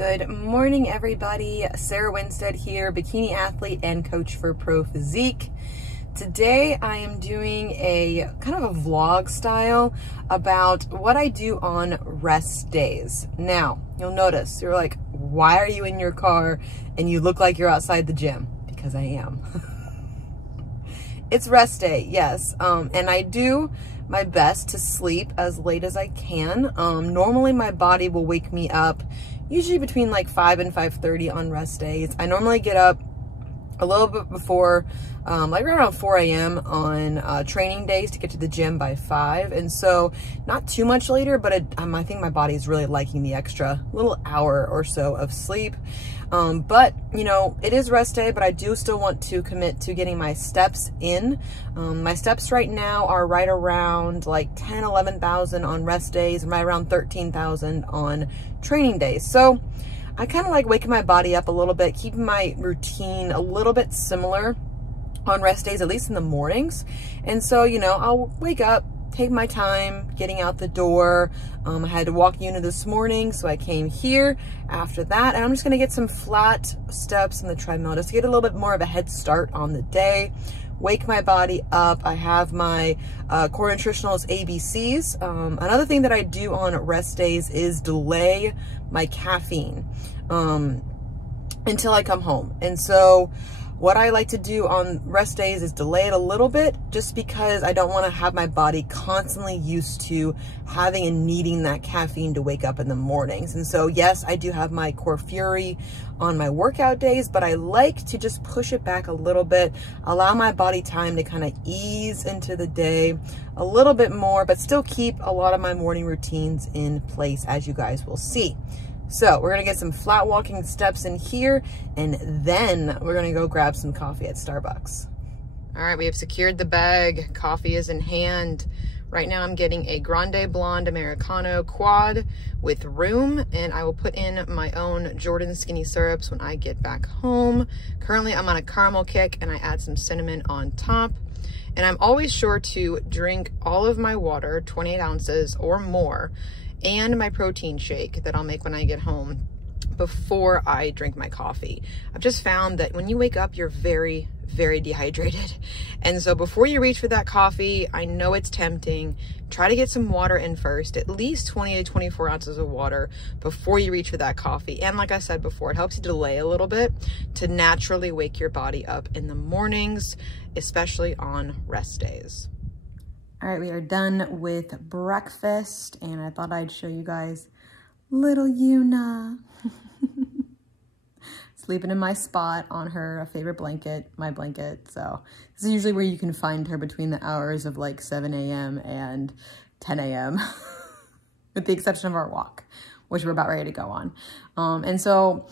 Good morning, everybody. Sarah Winstead here, bikini athlete and coach for Pro Physique. Today I am doing a kind of a vlog style about what I do on rest days. Now, you'll notice, you're like, why are you in your car and you look like you're outside the gym? Because I am. It's rest day, yes. And I do my best to sleep as late as I can. Normally my body will wake me up usually between like 5 and 5:30 on rest days. I normally get up a little bit before, like around 4 a.m. on training days to get to the gym by 5. And so not too much later, but I think my body is really liking the extra little hour or so of sleep. But you know, it is rest day, but I do still want to commit to getting my steps in. My steps right now are right around like 10, 11,000 on rest days, and right around 13,000 on training days. So I kind of like waking my body up a little bit, keeping my routine a little bit similar on rest days, at least in the mornings. And so, you know, I'll wake up, take my time getting out the door. I had to walk Yuna this morning, so I came here after that, and I'm just gonna get some flat steps on the treadmill just to get a little bit more of a head start on the day, wake my body up. I have my Core Nutritionals ABCs. Another thing that I do on rest days is delay my caffeine until I come home. And so what I like to do on rest days is delay it a little bit, just because I don't want to have my body constantly used to having and needing that caffeine to wake up in the mornings. And so yes, I do have my Core Fury on my workout days, but I like to just push it back a little bit, allow my body time to kind of ease into the day a little bit more, but still keep a lot of my morning routines in place, as you guys will see. So we're gonna get some flat walking steps in here, and then we're gonna go grab some coffee at Starbucks. All right, we have secured the bag. Coffee is in hand. Right now I'm getting a Grande Blonde Americano quad with room, and I will put in my own Jordan skinny syrups when I get back home. Currently I'm on a caramel kick, and I add some cinnamon on top. And I'm always sure to drink all of my water, 28 ounces or more, and my protein shake that I'll make when I get home before I drink my coffee. I've just found that when you wake up, you're very, very dehydrated. And so before you reach for that coffee, I know it's tempting. Try to get some water in first, at least 20 to 24 ounces of water before you reach for that coffee. And like I said before, it helps you delay a little bit to naturally wake your body up in the mornings, especially on rest days. All right, we are done with breakfast, and I thought I'd show you guys little Yuna. Sleeping in my spot on her favorite blanket, my blanket. So this is usually where you can find her between the hours of like 7 a.m. and 10 a.m. with the exception of our walk, which we're about ready to go on. And so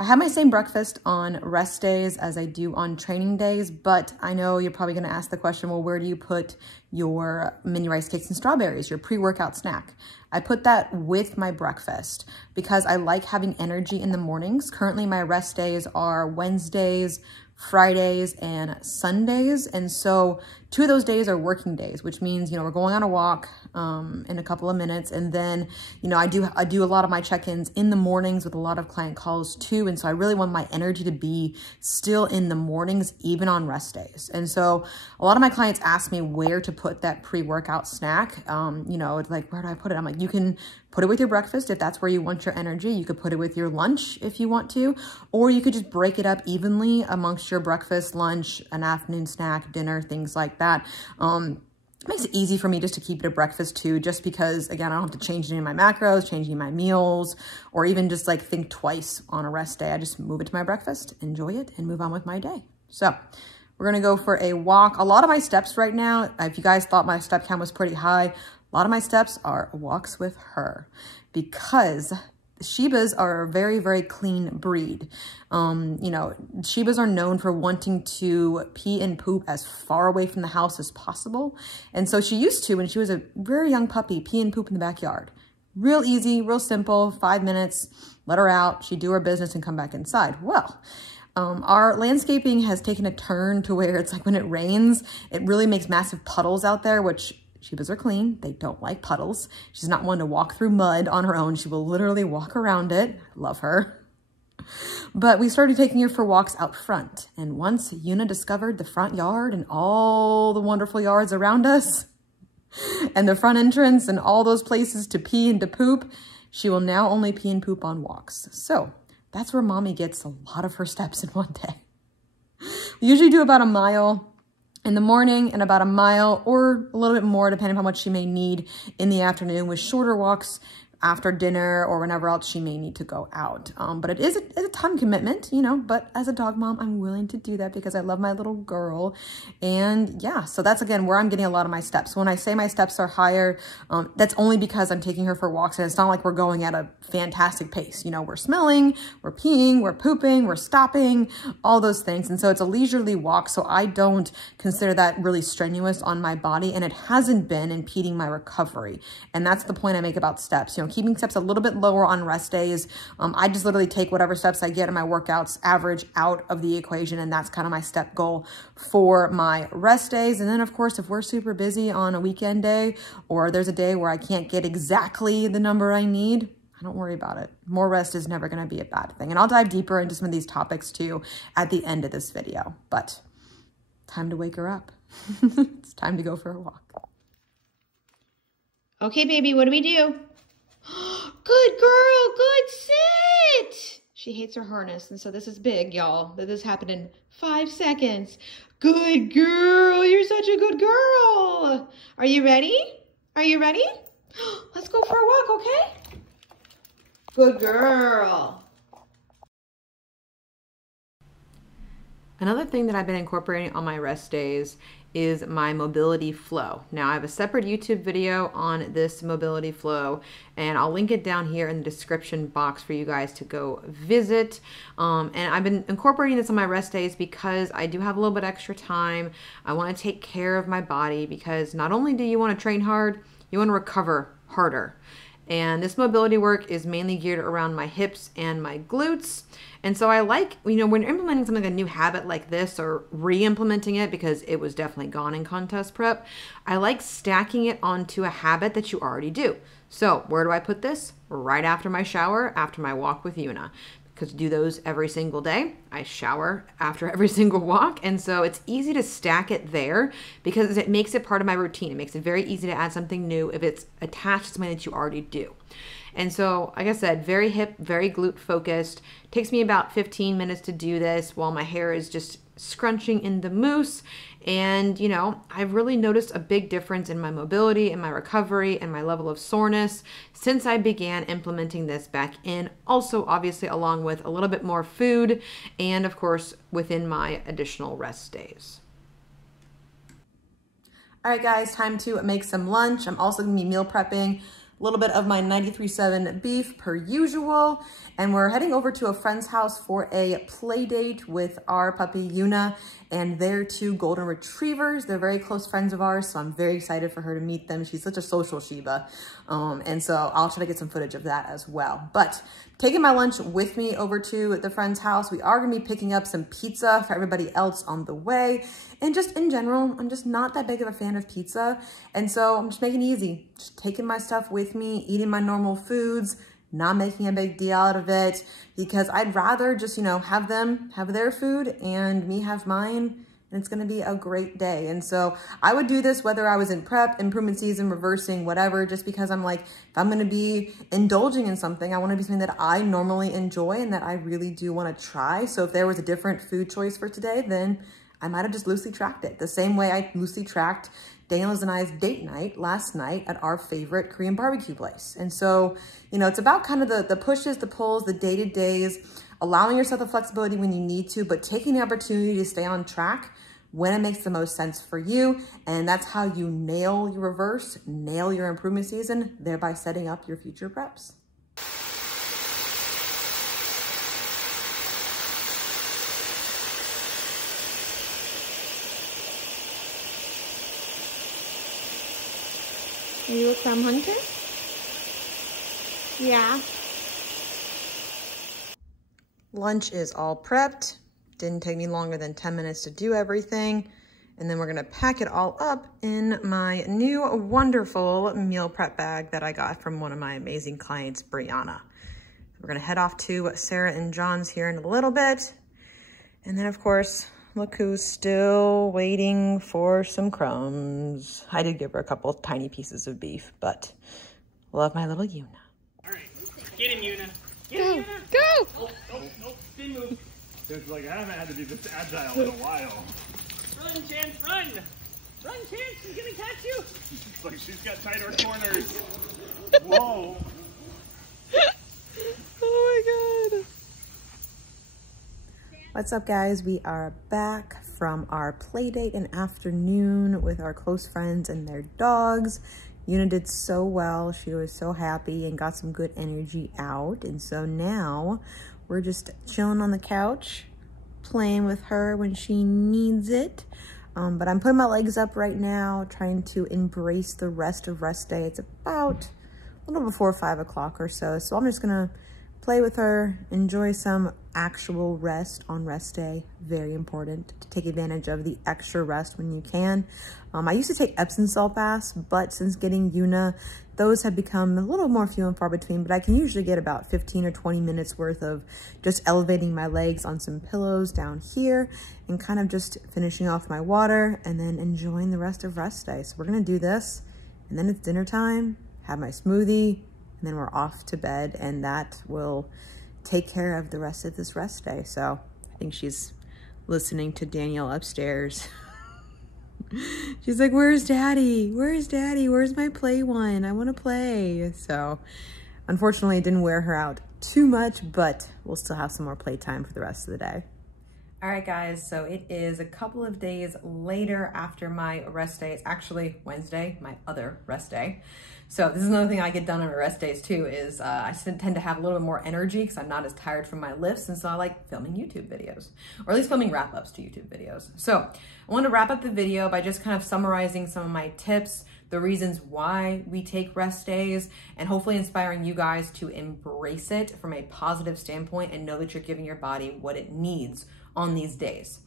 I have my same breakfast on rest days as I do on training days, but I know you're probably gonna ask the question, well, where do you put your mini rice cakes and strawberries, your pre-workout snack? I put that with my breakfast because I like having energy in the mornings. Currently my rest days are Wednesdays, Fridays, and Sundays. And so 2 of those days are working days, which means, you know, we're going on a walk in a couple of minutes. And then, you know, I do a lot of my check-ins in the mornings with a lot of client calls too. And so I really want my energy to be still in the mornings, even on rest days. And so a lot of my clients ask me where to put that pre-workout snack. You know, it's like, where do I put it? I'm like, you can put it with your breakfast if that's where you want your energy. You could put it with your lunch if you want to, or you could just break it up evenly amongst your breakfast, lunch, an afternoon snack, dinner, things like that. It makes it easy for me just to keep it at breakfast too, just because, again, I don't have to change any of my macros, changing my meals, or even just like think twice on a rest day. I just move it to my breakfast, enjoy it, and move on with my day. So we're gonna go for a walk. A lot of my steps right now, if you guys thought my step count was pretty high, a lot of my steps are walks with her, because Shibas are a very, very clean breed. You know, Shibas are known for wanting to pee and poop as far away from the house as possible. And so she used to, when she was a very young puppy, pee and poop in the backyard. Real easy, real simple, 5 minutes, let her out, she'd do her business and come back inside. Well, our landscaping has taken a turn to where it's like when it rains, it really makes massive puddles out there, which Shibas are clean. They don't like puddles. She's not one to walk through mud on her own. She will literally walk around it. Love her. But we started taking her for walks out front. And once Yuna discovered the front yard and all the wonderful yards around us and the front entrance and all those places to pee and to poop, she will now only pee and poop on walks. So that's where mommy gets a lot of her steps in one day. We usually do about a mile in the morning and about a mile or a little bit more depending on how much she may need in the afternoon, with shorter walks after dinner or whenever else she may need to go out. But it is a ton commitment, you know, but as a dog mom, I'm willing to do that because I love my little girl. And yeah, so that's again where I'm getting a lot of my steps. When I say my steps are higher, that's only because I'm taking her for walks, and it's not like we're going at a fantastic pace. You know, we're smelling, we're peeing, we're pooping, we're stopping, all those things. And so it's a leisurely walk. So I don't consider that really strenuous on my body, and it hasn't been impeding my recovery. And that's the point I make about steps. You know, keeping steps a little bit lower on rest days. I just literally take whatever steps I get in my workouts, average out of the equation, and that's kind of my step goal for my rest days. And then of course, if we're super busy on a weekend day, or there's a day where I can't get exactly the number I need, I don't worry about it. More rest is never going to be a bad thing. And I'll dive deeper into some of these topics too at the end of this video. But time to wake her up. It's time to go for a walk. Okay, baby, what do we do? Good girl, good sit. She hates her harness, and so this is big, y'all. This happened in 5 seconds. Good girl, you're such a good girl. Are you ready? Are you ready? Let's go for a walk, okay? Good girl. Another thing that I've been incorporating on my rest days is my mobility flow. Now I have a separate YouTube video on this mobility flow, and I'll link it down here in the description box for you guys to go visit. And I've been incorporating this on my rest days because I do have a little bit extra time. I want to take care of my body because not only do you want to train hard, you want to recover harder. And this mobility work is mainly geared around my hips and my glutes. And so I like, you know, when you're implementing something like a new habit like this, or re-implementing it because it was definitely gone in contest prep, I like stacking it onto a habit that you already do. So where do I put this? Right after my shower, after my walk with Yuna. Because I do those every single day. I shower after every single walk. And so it's easy to stack it there because it makes it part of my routine. It makes it very easy to add something new if it's attached to something that you already do. And so, like I said, very hip, very glute focused. Takes me about 15 minutes to do this while my hair is just scrunching in the mousse. And, you know, I've really noticed a big difference in my mobility and my recovery and my level of soreness since I began implementing this back in. Also, obviously, along with a little bit more food and, of course, within my additional rest days. All right, guys, time to make some lunch. I'm also going to be meal prepping a little bit of my 93.7 beef per usual. And we're heading over to a friend's house for a play date with our puppy Yuna and their 2 golden retrievers. They're very close friends of ours, so I'm very excited for her to meet them. She's such a social Shiba. And so I'll try to get some footage of that as well. But taking my lunch with me over to the friend's house, we are gonna be picking up some pizza for everybody else on the way. And just in general, I'm just not that big of a fan of pizza. And so I'm just making it easy. Just taking my stuff with me, eating my normal foods, not making a big deal out of it, because I'd rather just, you know, have them have their food and me have mine, and it's gonna be a great day. And so I would do this whether I was in prep, improvement season, reversing, whatever, just because I'm like, if I'm gonna be indulging in something, I wanna be something that I normally enjoy and that I really do wanna try. So if there was a different food choice for today, then I might have just loosely tracked it. The same way I loosely tracked Daniel's and I's date night last night at our favorite Korean barbecue place. And so, you know, it's about kind of the pushes, the pulls, the day-to-days, allowing yourself the flexibility when you need to, but taking the opportunity to stay on track when it makes the most sense for you. And that's how you nail your reverse, nail your improvement season, thereby setting up your future preps. Are you a crumb hunter? Yeah. Lunch is all prepped. Didn't take me longer than 10 minutes to do everything. And then we're gonna pack it all up in my new wonderful meal prep bag that I got from one of my amazing clients, Brianna. We're gonna head off to Sarah and John's here in a little bit. And then of course, look who's still waiting for some crumbs. I did give her a couple tiny pieces of beef, but love my little Yuna. All right, get him, Yuna. Get him, Yuna. Go! Nope, didn't move. It's like I haven't had to be this agile in a while. Run, Chance, run! Run, Chance, she's gonna catch you! It's like she's got tighter corners. Whoa. Oh my God. What's up, guys? We are back from our play date and afternoon with our close friends and their dogs. Yuna did so well. She was so happy and got some good energy out. And so now we're just chilling on the couch, playing with her when she needs it. But I'm putting my legs up right now, trying to embrace the rest of rest day. It's about a little before 5 o'clock or so. So I'm just gonna play with her, enjoy some actual rest on rest day. Very important to take advantage of the extra rest when you can. I used to take Epsom salt baths, but since getting Yuna, those have become a little more few and far between, but I can usually get about 15 or 20 minutes worth of just elevating my legs on some pillows down here and kind of just finishing off my water and then enjoying the rest of rest day. So we're gonna do this and then it's dinner time, have my smoothie, and then we're off to bed, and that will take care of the rest of this rest day. So I think she's listening to Danielle upstairs. She's like, where's daddy? Where's daddy? Where's my play one? I want to play. So unfortunately, it didn't wear her out too much, but we'll still have some more playtime for the rest of the day. All right, guys, so it is a couple of days later after my rest day. It's actually Wednesday, my other rest day. So this is another thing I get done on my rest days too, is I tend to have a little bit more energy because I'm not as tired from my lifts, and so I like filming YouTube videos, or at least filming wrap-ups to YouTube videos. So I want to wrap up the video by just kind of summarizing some of my tips, the reasons why we take rest days, and hopefully inspiring you guys to embrace it from a positive standpoint and know that you're giving your body what it needs on these days.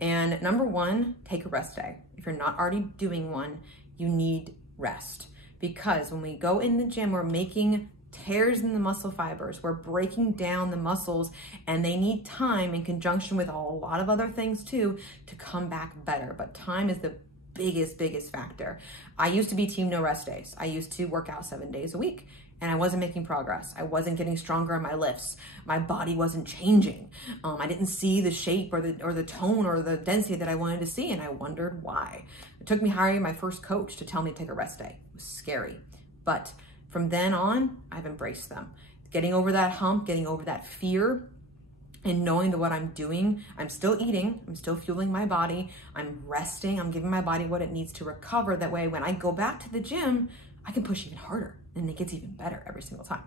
And number one, take a rest day. If you're not already doing one, you need rest. Because when we go in the gym, we're making tears in the muscle fibers. We're breaking down the muscles, and they need time in conjunction with a lot of other things too to come back better. But time is the biggest factor. I used to be team no rest days. I used to work out 7 days a week, and I wasn't making progress. I wasn't getting stronger in my lifts. My body wasn't changing. I didn't see the shape or the tone or the density that I wanted to see, and I wondered why. It took me hiring my first coach to tell me to take a rest day. It was scary. But from then on, I've embraced them. Getting over that hump, getting over that fear, and knowing that what I'm doing, I'm still eating, I'm still fueling my body, I'm resting, I'm giving my body what it needs to recover. That way, when I go back to the gym, I can push even harder, and it gets even better every single time.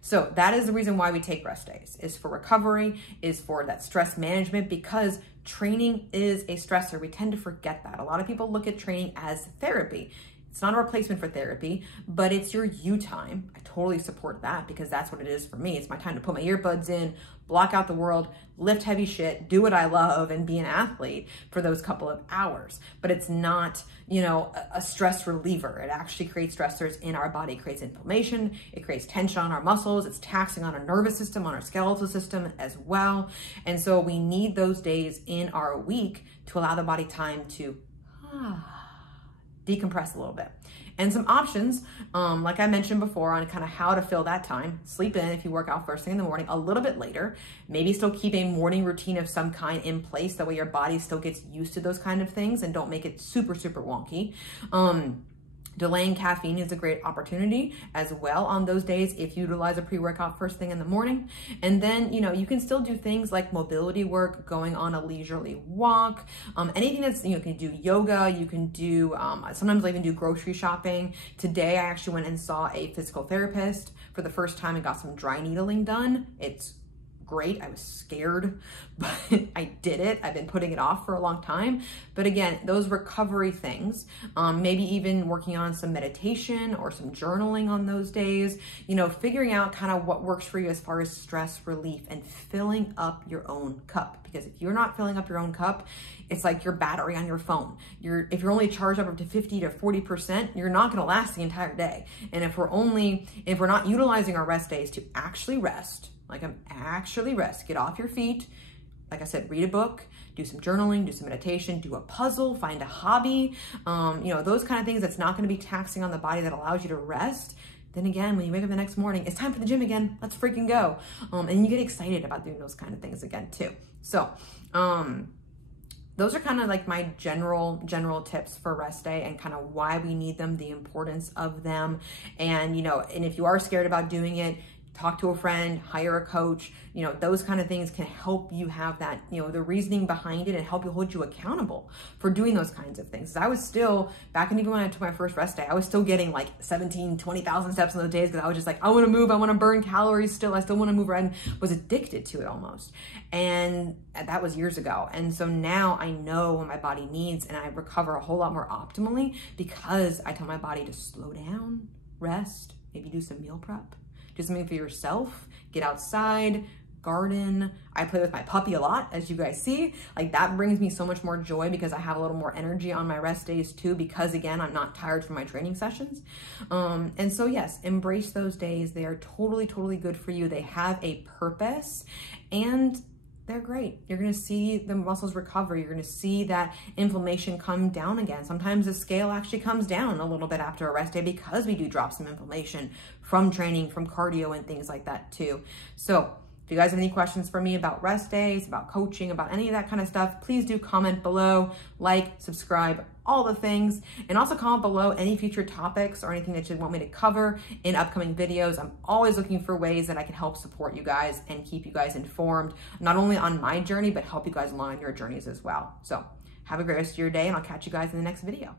So that is the reason why we take rest days, is for recovery, is for that stress management, because training is a stressor. We tend to forget that. A lot of people look at training as therapy. It's not a replacement for therapy, but it's your you time. I totally support that, because that's what it is for me. It's my time to put my earbuds in, block out the world, lift heavy shit, do what I love, and be an athlete for those couple of hours. But it's not, you know, a stress reliever. It actually creates stressors in our body. It creates inflammation. It creates tension on our muscles. It's taxing on our nervous system, on our skeletal system as well. And so we need those days in our week to allow the body time to decompress a little bit. And some options, like I mentioned before, on kind of how to fill that time. Sleep in if you work out first thing in the morning, a little bit later. Maybe still keep a morning routine of some kind in place. That way your body still gets used to those kind of things and don't make it super wonky. Delaying caffeine is a great opportunity as well on those days if you utilize a pre-workout first thing in the morning. And then, you know, you can still do things like mobility work, going on a leisurely walk, anything that's, you know, you can do yoga, you can do, sometimes I even do grocery shopping. Today, I actually went and saw a physical therapist for the first time and got some dry needling done. It's great. I was scared, but I did it. I've been putting it off for a long time. But again, those recovery things, maybe even working on some meditation or some journaling on those days, you know, figuring out kind of what works for you as far as stress relief and filling up your own cup. Because if you're not filling up your own cup, it's like your battery on your phone. If you're only charged up to 50 to 40%, you're not gonna last the entire day. And if we're not utilizing our rest days to actually rest, get off your feet, like I said, read a book, do some journaling, do some meditation, do a puzzle, find a hobby, you know, those kind of things that's not gonna be taxing on the body, that allows you to rest. Then again, when you wake up the next morning, it's time for the gym again. Let's freaking go. And you get excited about doing those kind of things again too. So those are kind of like my general tips for rest day and kind of why we need them, the importance of them. And, you know, and if you are scared about doing it, talk to a friend, hire a coach, you know, those kind of things can help you have that, you know, the reasoning behind it and help you hold you accountable for doing those kinds of things. I was still, back even when I took my first rest day, I was still getting like 17, 20,000 steps in those days because I was just like, I want to move, I want to burn calories still, I still want to move around, was addicted to it almost. And that was years ago. And so now I know what my body needs and I recover a whole lot more optimally because I tell my body to slow down, rest, maybe do some meal prep. Do something for yourself, get outside, garden. I play with my puppy a lot, as you guys see. Like that brings me so much more joy because I have a little more energy on my rest days too, because again, I'm not tired from my training sessions. And so yes, embrace those days. They are totally good for you. They have a purpose and they're great. You're gonna see the muscles recover. You're gonna see that inflammation come down again. Sometimes the scale actually comes down a little bit after a rest day because we do drop some inflammation from training, from cardio and things like that too. So if you guys have any questions for me about rest days, about coaching, about any of that kind of stuff, please do comment below, like, subscribe, all the things. And also comment below any future topics or anything that you want me to cover in upcoming videos. I'm always looking for ways that I can help support you guys and keep you guys informed, not only on my journey, but help you guys along on your journeys as well. So have a great rest of your day and I'll catch you guys in the next video.